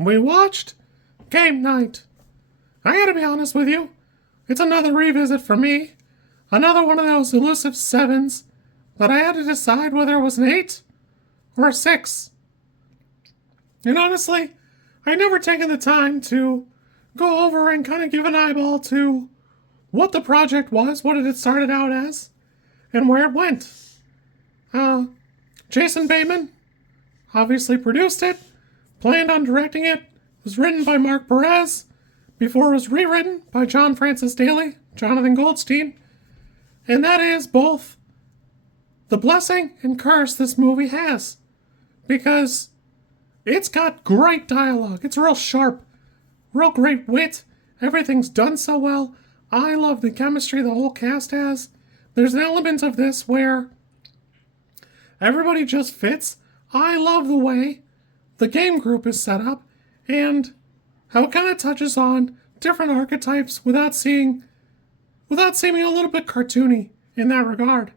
We watched Game Night. I gotta be honest with you, it's another revisit for me. Another one of those elusive sevens that I had to decide whether it was an 8 or a 6. And honestly, I never taken the time to go over and kind of give an eyeball to what the project was, what it had started out as, and where it went. Jason Bateman obviously produced it, planned on directing it, was written by Mark Perez, before it was rewritten by John Francis Daley, Jonathan Goldstein, and that is both the blessing and curse this movie has, because it's got great dialogue, it's real sharp, real great wit, everything's done so well. I love the chemistry the whole cast has. There's an element of this where everybody just fits. I love the way the game group is set up and how it kind of touches on different archetypes without seeming a little bit cartoony in that regard.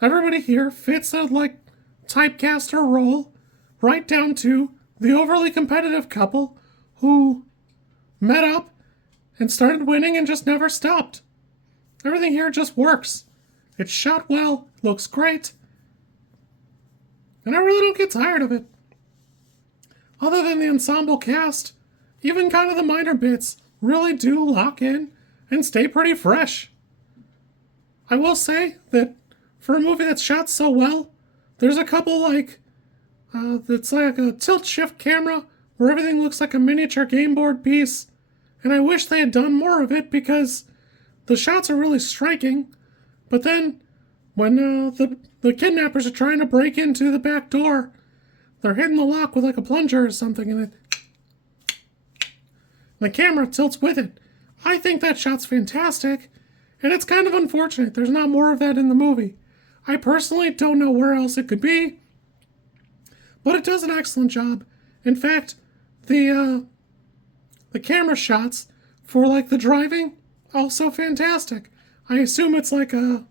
Everybody here fits a typecaster role, right down to the overly competitive couple who met up and started winning and just never stopped. Everything here just works. It's shot well, looks great, and I really don't get tired of it. Other than the ensemble cast, even kind of the minor bits really do lock in and stay pretty fresh. I will say that for a movie that's shot so well, there's a couple it's like a tilt-shift camera where everything looks like a miniature game board piece, and I wish they had done more of it because the shots are really striking, but then when the kidnappers are trying to break into the back door, they're hitting the lock with like a plunger or something, and the camera tilts with it. I think that shot's fantastic, and it's kind of unfortunate there's not more of that in the movie. I personally don't know where else it could be, but it does an excellent job. In fact, the camera shots for the driving, also fantastic. I assume it's like a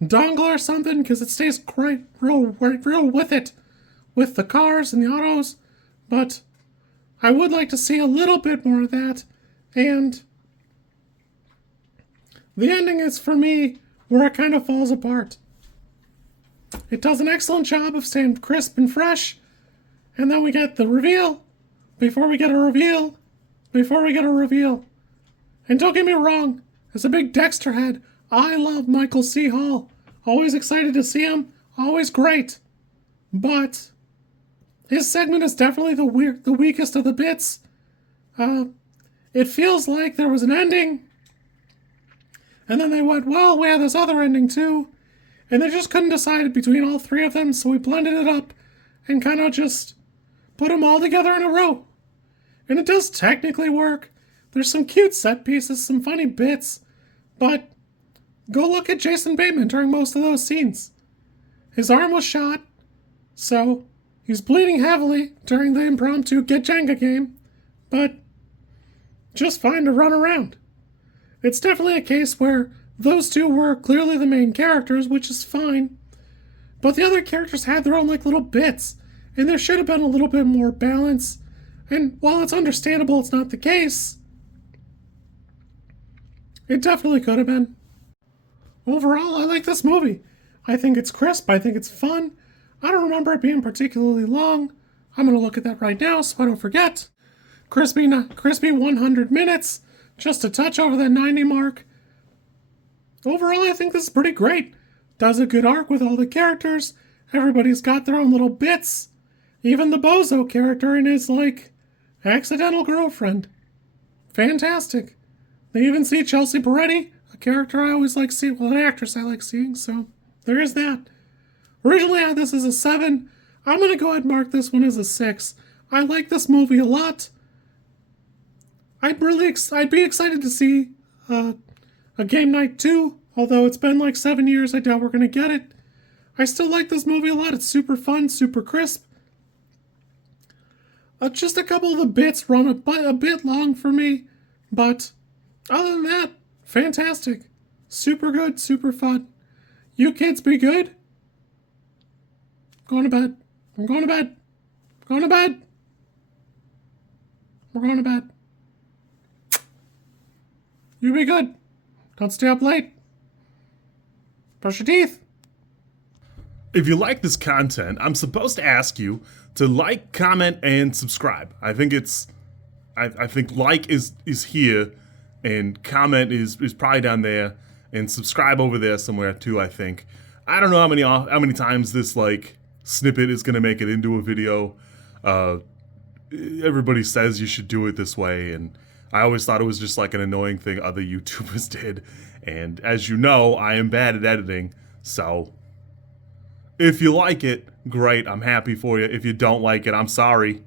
dongle or something because it stays quite real with it, with the cars and the autos, but I would like to see a little bit more of that, and the ending is, for me, where it kind of falls apart. It does an excellent job of staying crisp and fresh, and then we get the reveal, before we get a reveal. And don't get me wrong, as a big Dexter head, I love Michael C. Hall. Always excited to see him, always great. But his segment is definitely the weakest of the bits. It feels like there was an ending, and then they went, well, we had this other ending too, and they just couldn't decide between all three of them, so we blended it up and kind of just put them all together in a row. And it does technically work. There's some cute set pieces, some funny bits, but go look at Jason Bateman during most of those scenes. His arm was shot, so he's bleeding heavily during the impromptu Get Jenga game, but just fine to run around. It's definitely a case where those two were clearly the main characters, which is fine, but the other characters had their own little bits, and there should have been a little bit more balance, and while it's understandable it's not the case, it definitely could have been. Overall, I like this movie. I think it's crisp, I think it's fun. I don't remember it being particularly long. I'm going to look at that right now so I don't forget. Crispy 100 minutes, just a touch over that 90 mark. Overall, I think this is pretty great. Does a good arc with all the characters. Everybody's got their own little bits. Even the bozo character and his, accidental girlfriend. Fantastic. They even see Chelsea Peretti, a character I always like seeing, an actress I like seeing, so there is that. Originally I had this as a 7. I'm going to go ahead and mark this one as a 6. I like this movie a lot. I'd be excited to see a Game Night 2, although it's been 7 years, I doubt we're going to get it. I still like this movie a lot. It's super fun, super crisp. Just a couple of the bits run a bit long for me, but other than that, fantastic. Super good, super fun. You kids be good. Going to bed. I'm going to bed. Going to bed. We're going to bed. You be good. Don't stay up late. Brush your teeth. If you like this content, I'm supposed to ask you to like, comment, and subscribe. I think like is here, and comment is probably down there, and subscribe over there somewhere too. I think. I don't know how many times this like snippet is gonna make it into a video. Everybody says you should do it this way, and I always thought it was just like an annoying thing other YouTubers did. And as you know, I am bad at editing, so if you like it, great, I'm happy for you. If you don't like it, I'm sorry.